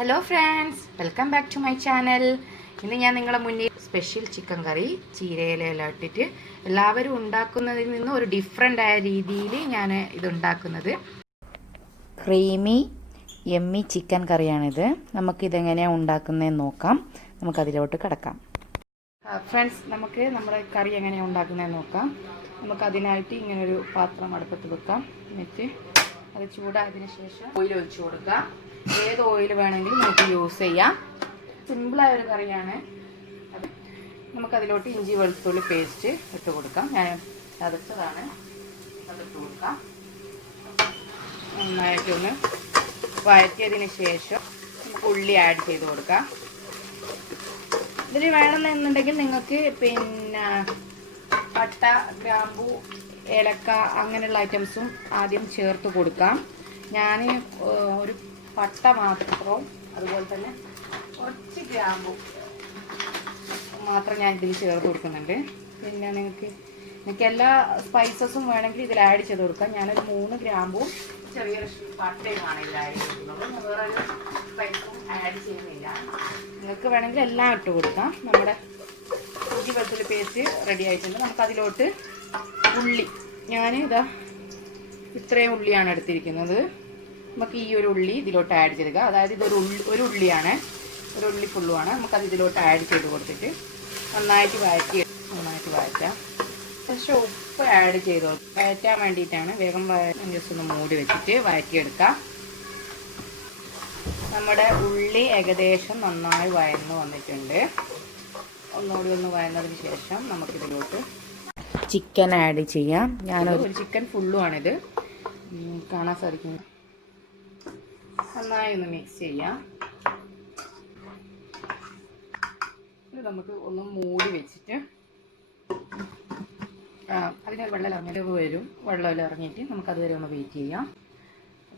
Hello friends, welcome back to my channel. ഇന്ന് ഞാൻ നിങ്ങളെ മുന്നിൽ സ്പെഷ്യൽ ചിക്കൻ കറി ചീരയിലെല്ലാം ഇട്ടിട്ട് എല്ലാവരും ഉണ്ടാക്കുന്നതിൽ നിന്ന് ഒരു ഡിഫറെൻ്റ് ആയ രീതിയിൽ ഞാൻ ഇതുണ്ടാക്കുന്നത് ക്രീമി യമ്മി ചിക്കൻ കറിയാണിത്. നമുക്കിതെങ്ങനെയാണ് ഉണ്ടാക്കുന്നതെന്ന് നോക്കാം. നമുക്കതിലോട്ട് കിടക്കാം. ഫ്രണ്ട്സ്, നമുക്ക് നമ്മുടെ കറി എങ്ങനെയാണ് ഉണ്ടാക്കുന്നതെന്ന് നോക്കാം. നമുക്കതിനായിട്ട് ഇങ്ങനൊരു പാത്രം അടുപ്പത്ത് വെക്കാം. എന്നിട്ട് അത് ചൂടായതിനു ശേഷം ഓയിൽ ഒഴിച്ചു കൊടുക്കാം. ഏത് ഓയിൽ വേണമെങ്കിലും നമുക്ക് യൂസ് ചെയ്യാം. സിമ്പിളായ ഒരു കറിയാണ് അത്. നമുക്കതിലോട്ട് ഇഞ്ചി വെളുത്തുള്ളി പേസ്റ്റ് ഇട്ട് കൊടുക്കാം. ഞാൻ ചതച്ചതാണ്, അതിട്ട് കൊടുക്കാം. നന്നായിട്ടൊന്ന് വഴറ്റിയതിന് ശേഷം നമുക്ക് ഉള്ളി ആഡ് ചെയ്ത് കൊടുക്കാം. ഇതിൽ വേണമെന്നുണ്ടെങ്കിൽ നിങ്ങൾക്ക് പട്ട, ഗ്രാമ്പു, ഏലക്ക അങ്ങനെയുള്ള ഐറ്റംസും ആദ്യം ചേർത്ത് കൊടുക്കാം. ഞാൻ ഒരു പട്ട മാത്രവും അതുപോലെ തന്നെ കുറച്ച് ഗ്രാമ്പു മാത്രം ഞാൻ ഇതിൽ ചേർത്ത് കൊടുക്കുന്നുണ്ട്. പിന്നെ നിങ്ങൾക്ക് എല്ലാ സ്പൈസസും വേണമെങ്കിൽ ഇതിൽ ആഡ് ചെയ്ത് കൊടുക്കാം. ഞാനൊരു 3 ഗ്രാമ്പും ചെറിയൊരു പട്ടയുമാണ് ഇതിൽ ആഡ് ചെയ്യുന്നത്. വേറൊരു സ്പൈസും ആഡ് ചെയ്യുന്നില്ല. നിങ്ങൾക്ക് വേണമെങ്കിൽ എല്ലാം ഇട്ട് കൊടുക്കാം. നമ്മുടെ ഇഞ്ചി വെളുത്തുള്ളി പേസ്റ്റ് റെഡി ആയിട്ടുണ്ട്. നമുക്കതിലോട്ട് ഉള്ളി, ഞാൻ ഇത്രയും ഉള്ളിയാണ് എടുത്തിരിക്കുന്നത്. നമുക്ക് ഈ ഒരു ഉള്ളി ഇതിലോട്ട് ആഡ് ചെയ്യുക. അതായത് ഇതൊരു ഉള്ളിയാണ്, ഒരു ഉള്ളി ഫുള്ളുമാണ്. നമുക്കത് ഇതിലോട്ട് ആഡ് ചെയ്ത് കൊടുത്തിട്ട് നന്നായിട്ട് വഴറ്റാം. പക്ഷേ ഉപ്പ് ആഡ് ചെയ്ത് വഴറ്റാൻ വേണ്ടിയിട്ടാണ്. വേഗം ജസ്റ്റ് ഒന്ന് മൂടി വെച്ചിട്ട് വഴറ്റിയെടുക്കാം. നമ്മുടെ ഉള്ളി ഏകദേശം നന്നായി വഴന്നു വന്നിട്ടുണ്ട്. ഒന്നുകൂടി ഒന്ന് വഴന്നതിന് ശേഷം നമുക്കിതിലോട്ട് ചിക്കൻ ആഡ് ചെയ്യാം. ഞാനൊരു ചിക്കൻ ഫുള്ളുമാണിത് കാണാൻ സാധിക്കുന്നത്. നന്നായി ഒന്ന് മിക്സ് ചെയ്യാം. ഇത് നമുക്ക് ഒന്ന് മൂടി വെച്ചിട്ട് അതിനൊരു വെള്ളം ഇറങ്ങിയിട്ട് നമുക്കത് വരെ ഒന്ന് വെയിറ്റ് ചെയ്യാം.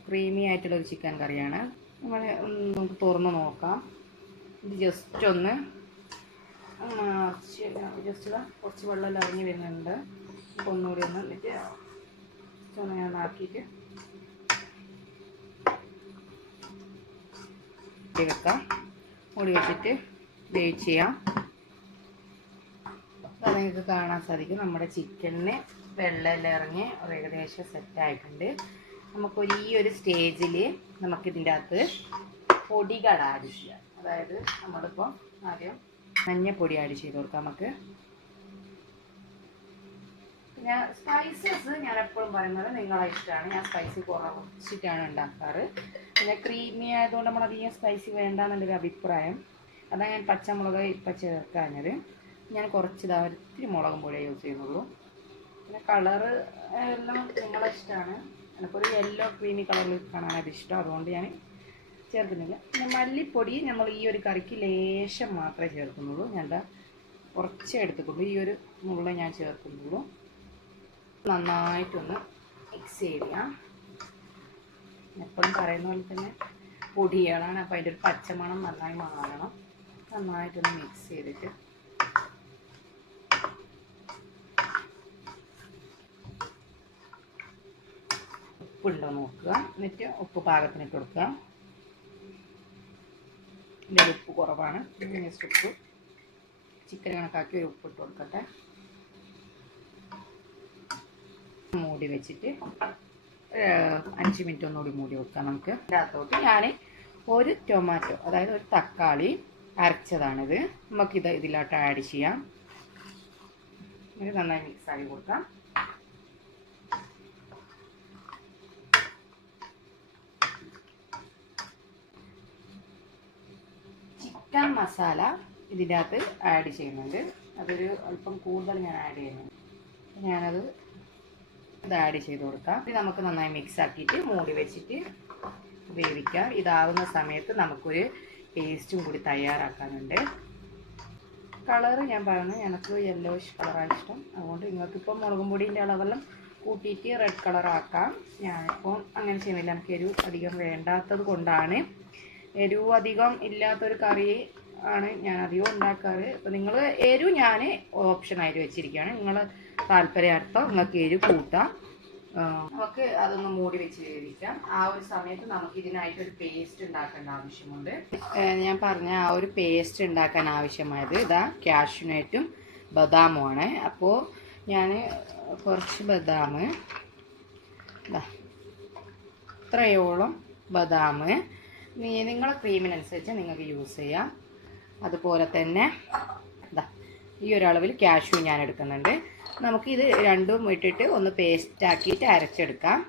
ക്രീമി ആയിട്ടുള്ളൊരു ചിക്കൻ കറിയാണ്. നമുക്ക് തുറന്ന് നോക്കാം. ഇത് ജസ്റ്റ് ഒന്ന് കുറച്ച് വെള്ളം ഇറങ്ങി വരുന്നുണ്ട്. ഒന്നുകൂടി ഒന്ന് എന്നിട്ട് ഞാൻ ആക്കിയിട്ട് വെക്കാം. മൂടി വെച്ചിട്ട് വെയിറ്റ് ചെയ്യാം. അത് നിങ്ങൾക്ക് കാണാൻ സാധിക്കും. നമ്മുടെ ചിക്കനിന് വെള്ളം ഇറങ്ങി ഏകദേശം സെറ്റായിട്ടുണ്ട്. നമുക്കൊരു ഈ ഒരു സ്റ്റേജിൽ നമുക്കിതിൻ്റെ അകത്ത് പൊടികൾ ആഡ് ചെയ്യാം. അതായത് നമ്മളിപ്പോൾ ആദ്യം മഞ്ഞപ്പൊടി ആഡ് ചെയ്ത് കൊടുക്കാം. നമുക്ക് പിന്നെ സ്പൈസസ് ഞാൻ എപ്പോഴും പറയുന്നത് നിങ്ങളെ ഇഷ്ടമാണ്. ഞാൻ സ്പൈസി കുറച്ചിട്ടാണ് ഉണ്ടാക്കാറ്. പിന്നെ ക്രീമി ആയതുകൊണ്ട് നമ്മളധികം സ്പൈസി വേണ്ടാന്നുള്ളൊരു അഭിപ്രായം. അതാണ് ഞാൻ പച്ചമുളക് ഇപ്പം ചേർക്കാഞ്ഞത്. ഞാൻ കുറച്ച് ഇത്തിരി മുളകും പൊടിയേ യൂസ് ചെയ്യുന്നുള്ളൂ. പിന്നെ കളറ് എല്ലാം നിങ്ങളെ ഇഷ്ടമാണ്. എനിക്കൊരു യെല്ലോ ക്രീമി കളറിൽ കാണാനായിട്ട് ഇഷ്ടം, അതുകൊണ്ട് ഞാൻ ചേർക്കുന്നില്ല. പിന്നെ മല്ലിപ്പൊടി നമ്മൾ ഈ ഒരു കറിക്ക് ലേശം മാത്രമേ ചേർക്കുന്നുള്ളൂ. ഞാൻ കുറച്ചേ എടുത്തുള്ളൂ. ഈ ഒരു മുള്ള ഞാൻ ചേർക്കുന്നുള്ളൂ. നന്നായിട്ടൊന്ന് മിക്സ് ചെയ്യാം. എപ്പോഴും പറയുന്ന പോലെ തന്നെ പൊടികളാണ്, അപ്പോൾ അതിൻ്റെ ഒരു പച്ചമണം നന്നായി മാറണം. നന്നായിട്ടൊന്ന് മിക്സ് ചെയ്തിട്ട് ഉപ്പുണ്ടോ നോക്കുക. എന്നിട്ട് ഉപ്പ് പാകത്തിനിട്ട് കൊടുക്കുക. ഇതിൻ്റെ ഉപ്പ് കുറവാണ്. ജസ്റ്റ് ഉപ്പ് ചിക്കൻ കണക്കാക്കി ഒരു ഉപ്പിട്ട് കൊടുക്കട്ടെ. മൂടി വെച്ചിട്ട് 5 മിനിറ്റ് ഒന്നുകൂടി മൂടി വെക്കാം. നമുക്ക് ഇതിനകത്തോട്ട് ഞാൻ ഒരു ടൊമാറ്റോ, അതായത് ഒരു തക്കാളി അരച്ചതാണിത്, ഇതിലോട്ട് ആഡ് ചെയ്യാം. ഇത് നന്നായി മിക്സ് ആക്കി കൊടുക്കാം. ചിക്കൻ മസാല ഇതിൻ്റെ അകത്ത് ആഡ് ചെയ്യുന്നുണ്ട്. അതൊരു അല്പം കൂടുതൽ ഞാൻ ആഡ് ചെയ്യുന്നുണ്ട്. ഞാനത് ആഡ് ചെയ്ത് കൊടുക്കാം. ഇത് നമുക്ക് നന്നായി മിക്സ് ആക്കിയിട്ട് മൂടി വെച്ചിട്ട് വേവിക്കാം. ഇതാവുന്ന സമയത്ത് നമുക്കൊരു പേസ്റ്റും കൂടി തയ്യാറാക്കാനുണ്ട്. കളറ് ഞാൻ പറഞ്ഞു, എനിക്ക് യെല്ലോയിഷ് കളറാണ് ഇഷ്ടം. അതുകൊണ്ട് നിങ്ങൾക്കിപ്പോൾ മുളകും പൊടീൻ്റെ അളവെല്ലാം കൂട്ടിയിട്ട് റെഡ് കളറാക്കാം. ഞാനിപ്പോൾ അങ്ങനെ ചെയ്യുന്നില്ല. എനിക്ക് എരിവ് അധികം വേണ്ടാത്തത് കൊണ്ടാണ്. എരിവ് അധികം ഇല്ലാത്തൊരു കറി ആണ് ഞാൻ അധികം ഉണ്ടാക്കാറ്. അപ്പോൾ നിങ്ങൾ എരിവ് ഞാൻ ഓപ്ഷനായിട്ട് വെച്ചിരിക്കുകയാണ്. നിങ്ങൾ താല്പര്യാർത്ഥം നിങ്ങൾക്ക് എരിവ് കൂട്ടാം. നമുക്ക് അതൊന്ന് മൂടി വെച്ച് വേവിക്കാം. ആ ഒരു സമയത്ത് നമുക്ക് ഇതിനായിട്ടൊരു പേസ്റ്റ് ഉണ്ടാക്കേണ്ട ആവശ്യമുണ്ട്. ഞാൻ പറഞ്ഞ ആ ഒരു പേസ്റ്റ് ഉണ്ടാക്കാൻ ആവശ്യമായത് ഇതാ കാഷ്യൂനട്ടും ബദാമുമാണ്. അപ്പോൾ ഞാൻ കുറച്ച് ബദാം, ഇത്രയോളം ബദാം നിങ്ങളെ ക്രീമിനനുസരിച്ച് നിങ്ങൾക്ക് യൂസ് ചെയ്യാം. അതുപോലെ തന്നെ ഇതാ ഈ ഒരളവിൽ കാഷ്യൂ ഞാൻ എടുക്കുന്നുണ്ട്. നമുക്കിത് രണ്ടും ഇട്ടിട്ട് ഒന്ന് പേസ്റ്റ് ആക്കിയിട്ട് അരച്ചെടുക്കാം.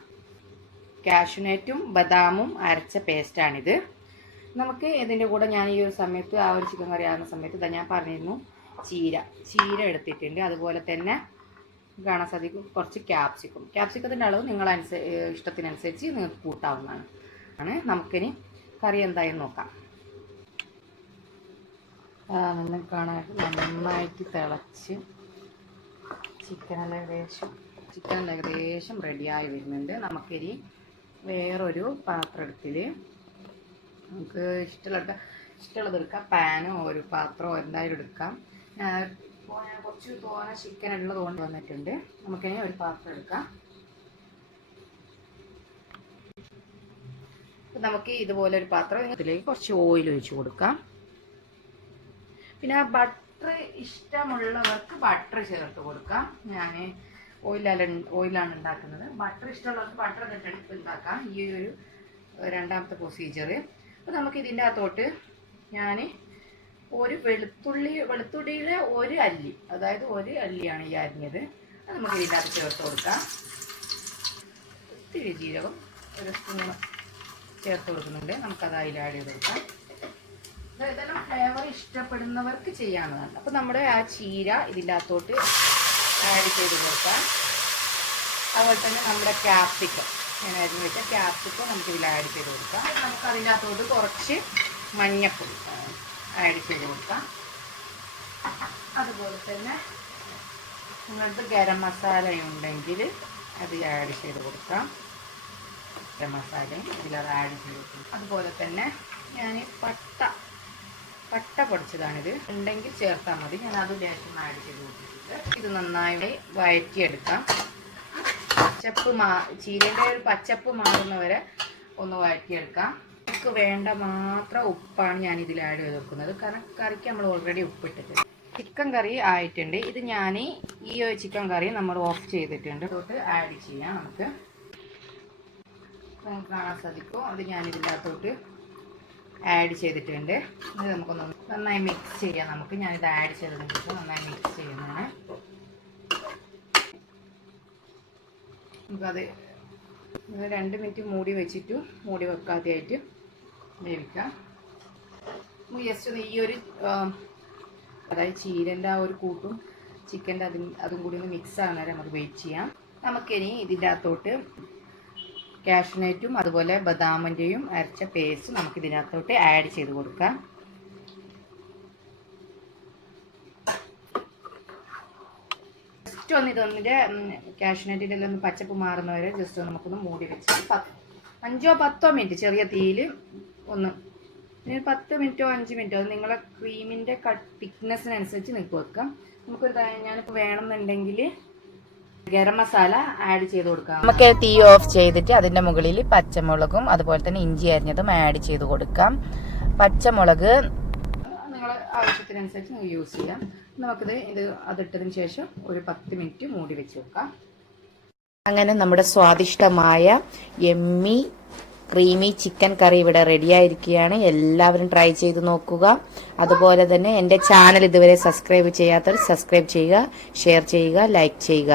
കാഷ്യൂനട്ടും ബദാമും അരച്ച പേസ്റ്റാണിത്. നമുക്ക് ഇതിൻ്റെ കൂടെ ഞാൻ ഈ ഒരു സമയത്ത് ആ ഒരു ചിക്കൻ കറി ആകുന്ന സമയത്ത് ഇതാ ഞാൻ പറഞ്ഞിരുന്നു ചീര എടുത്തിട്ടുണ്ട്. അതുപോലെ തന്നെ കാണാൻ സാധിക്കും കുറച്ച് ക്യാപ്സിക്കത്തിൻ്റെ അളവ് നിങ്ങളെ ഇഷ്ടത്തിനനുസരിച്ച് നിങ്ങൾക്ക് കൂട്ടാവുന്നതാണ്. നമുക്കിനി കറി എന്തായെന്ന് നോക്കാം. നന്നായിട്ട് തിളച്ച് ചിക്കൻ ഏകദേശം റെഡിയായി വരുന്നുണ്ട്. നമുക്കിനി വേറൊരു പാത്രത്തിൽ നമുക്ക് ഇഷ്ടമുള്ളത് എടുക്കാം. പാനോ ഒരു പാത്രമോ എന്തായാലും എടുക്കാം. ഞാൻ കുറച്ച് തോനെ ചിക്കൻ ഉള്ളത് കൊണ്ട് വന്നിട്ടുണ്ട്. നമുക്കിനി ഒരു പാത്രം എടുക്കാം. നമുക്ക് ഇതുപോലെ ഒരു പാത്രം, ഇതിലേക്ക് കുറച്ച് ഓയിൽ ഒഴിച്ച് കൊടുക്കാം. പിന്നെ ബട്ടർ ഇഷ്ടമുള്ളവർക്ക് ബട്ടർ ചേർത്ത് കൊടുക്കാം. ഞാൻ ഓയിലാണ് ഉണ്ടാക്കുന്നത്. ബട്ടർ ഇഷ്ടമുള്ളവർക്ക് ബട്ടർ ഇട്ടെടുത്ത് ഉണ്ടാക്കാം. ഈ ഒരു രണ്ടാമത്തെ പ്രൊസീജിയർ. അപ്പോൾ നമുക്ക് ഇതിൻ്റെ അകത്തോട്ട് ഞാൻ ഒരു വെളുത്തുള്ളിയിലെ ഒരു അല്ലി, അതായത് ഒരു അല്ലിയാണ് ഈ അരിഞ്ഞത്, അത് നമുക്ക് ഇതിൻ്റെ അകത്ത് ചേർത്ത് കൊടുക്കാം. ഇത്തിരി ജീരകം ഒരു സ്പൂൺ ചേർത്ത് കൊടുക്കുന്നുണ്ട്. നമുക്കത് അതിൽ ആഡ് ചെയ്ത് കൊടുക്കാം. ഇതെല്ലാം ഫ്ലേവർ ഇഷ്ടപ്പെടുന്നവർക്ക് ചെയ്യാവുന്നതാണ്. അപ്പോൾ നമ്മുടെ ആ ചീര ഇതിൻ്റെ അകത്തോട്ട് ആഡ് ചെയ്ത് കൊടുക്കാം. അതുപോലെ തന്നെ നമ്മുടെ ക്യാപ്സിക്കം, ഞാൻ അരിഞ്ഞ് വെച്ച ക്യാപ്സിക്കം നമുക്ക് ഇതിൽ ആഡ് ചെയ്ത് കൊടുക്കാം. നമുക്ക് അതിൻ്റെ അകത്തോട്ട് കുറച്ച് മഞ്ഞൾപ്പൊടി ആഡ് ചെയ്ത് കൊടുക്കാം. അതുപോലെ തന്നെ നിങ്ങൾക്ക് ഗരം മസാല ഉണ്ടെങ്കിൽ അത് ആഡ് ചെയ്ത് കൊടുക്കാം. ഗരം മസാലയും ഇതിലത് ആഡ് ചെയ്ത് കൊടുക്കും. അതുപോലെ തന്നെ ഞാൻ പട്ട പൊടിച്ചതാണിത്, ഉണ്ടെങ്കിൽ ചേർത്താൽ മതി. ഞാൻ അത് ലേശം ആഡ് ചെയ്ത് കൊടുത്തിട്ടുണ്ട്. ഇത് നന്നായി വഴറ്റിയെടുക്കാം. ചീരയുടെ ഒരു പച്ചപ്പ് മാറുന്നവരെ ഒന്ന് വഴറ്റിയെടുക്കാം. നമുക്ക് വേണ്ട മാത്രം ഉപ്പാണ് ഞാൻ ഇതിൽ ആഡ് ചെയ്ത് വെക്കുന്നത്. കാരണം കറിക്ക് നമ്മൾ ഓൾറെഡി ഉപ്പിട്ടിട്ടുണ്ട്. ചിക്കൻ കറി ആയിട്ടുണ്ട്. ഇത് ഞാൻ ഈ ഒരു ചിക്കൻ കറി നമ്മൾ ഓഫ് ചെയ്തിട്ടുണ്ട്. തൊട്ട് ആഡ് ചെയ്യാം. നമുക്ക് കാണാൻ സാധിക്കും. അത് ഞാൻ ഇതിൻ്റെ അകത്തോട്ട് ആഡ് ചെയ്തിട്ടുണ്ട്. ഇത് നമുക്കൊന്ന് നന്നായി മിക്സ് ചെയ്യാം. ഞാനിത് ആഡ് ചെയ്തതിന് ശേഷം നന്നായി മിക്സ് ചെയ്യുന്നതാണ്. നമുക്കത് 2 മിനിറ്റ് മൂടി വെച്ചിട്ട് മൂടി വെക്കാതെയായിട്ട് വേവിക്കാം. ജസ്റ്റ് ഈ ഒരു അതായത് ചീരൻ്റെ ആ ഒരു കൂട്ടും ചിക്കൻ്റെ അതും കൂടി ഒന്ന് മിക്സ് ആകുന്ന വരെ നമുക്ക് വെയിറ്റ് ചെയ്യാം. നമുക്കിനി ഇതിൻ്റെ അകത്തോട്ട് കാഷ്യൂനട്ടും അതുപോലെ ബദാമിൻ്റെയും അരച്ച പേസ്റ്റ് നമുക്ക് ഇതിനകത്തോട്ട് ആഡ് ചെയ്ത് കൊടുക്കാം. ജസ്റ്റ് ഒന്ന് ഇതൊന്നിൻ്റെ കാഷ്യൂനട്ടിൻ്റെ എല്ലാം ഒന്ന് പച്ചപ്പ് മാറുന്നവരെ ജസ്റ്റ് നമുക്കൊന്ന് മൂടി വെച്ച് 5-10 മിനിറ്റ് ചെറിയ തീയിൽ ഒന്ന് 10 മിനിറ്റോ 5 മിനിറ്റോ അത് നിങ്ങളെ ക്രീമിൻ്റെ തിക്നെസ്സിനനുസരിച്ച് നിങ്ങൾക്ക് വെക്കാം. നമുക്കൊരു ഞാനിപ്പോൾ വേണമെന്നുണ്ടെങ്കിൽ ഗരം മസാല ആഡ് ചെയ്ത് കൊടുക്കാം. നമുക്ക് തീ ഓഫ് ചെയ്തിട്ട് അതിൻ്റെ മുകളിൽ പച്ചമുളകും അതുപോലെ തന്നെ ഇഞ്ചി അരിഞ്ഞതും ആഡ് ചെയ്ത് കൊടുക്കാം. പച്ചമുളക് നിങ്ങളെ ആവശ്യത്തിനനുസരിച്ച് നിങ്ങൾക്ക് യൂസ് ചെയ്യാം. നമുക്കിത് അതിട്ടതിന് ശേഷം ഒരു 10 മിനിറ്റ് മൂടി വെച്ച് വെക്കാം. അങ്ങനെ നമ്മുടെ സ്വാദിഷ്ടമായ യമ്മി ക്രീമി ചിക്കൻ കറി ഇവിടെ റെഡി ആയിരിക്കുകയാണ്. എല്ലാവരും ട്രൈ ചെയ്ത് നോക്കുക. അതുപോലെ തന്നെ എൻ്റെ ചാനൽ ഇതുവരെ സബ്സ്ക്രൈബ് ചെയ്യാത്തവർ സബ്സ്ക്രൈബ് ചെയ്യുക, ഷെയർ ചെയ്യുക, ലൈക്ക് ചെയ്യുക.